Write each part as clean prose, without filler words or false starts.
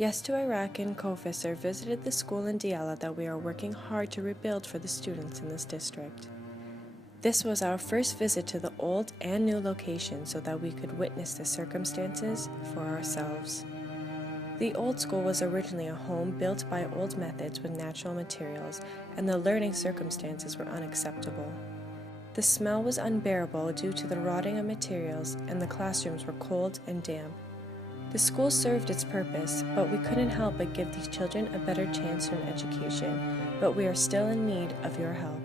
YES2IRAQ and CAOFISR visited the school in Diyala that we are working hard to rebuild for the students in this district. This was our first visit to the old and new location so that we could witness the circumstances for ourselves. The old school was originally a home built by old methods with natural materials, and the learning circumstances were unacceptable. The smell was unbearable due to the rotting of materials, and the classrooms were cold and damp. The school served its purpose, but we couldn't help but give these children a better chance to an education, but we are still in need of your help.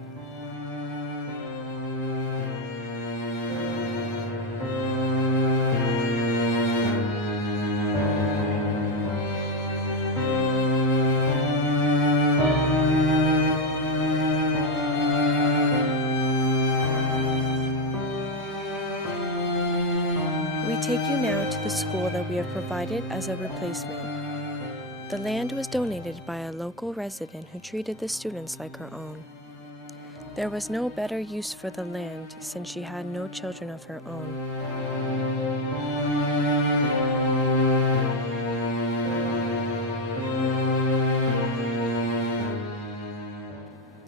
We take you now to the school that we have provided as a replacement. The land was donated by a local resident who treated the students like her own. There was no better use for the land since she had no children of her own.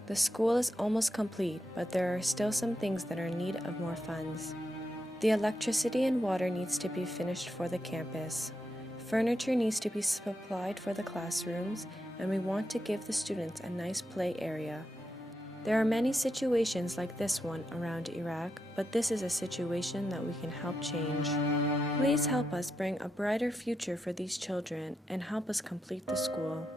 The school is almost complete, but there are still some things that are in need of more funds. The electricity and water needs to be finished for the campus. Furniture needs to be supplied for the classrooms, and we want to give the students a nice play area. There are many situations like this one around Iraq, but this is a situation that we can help change. Please help us bring a brighter future for these children and help us complete the school.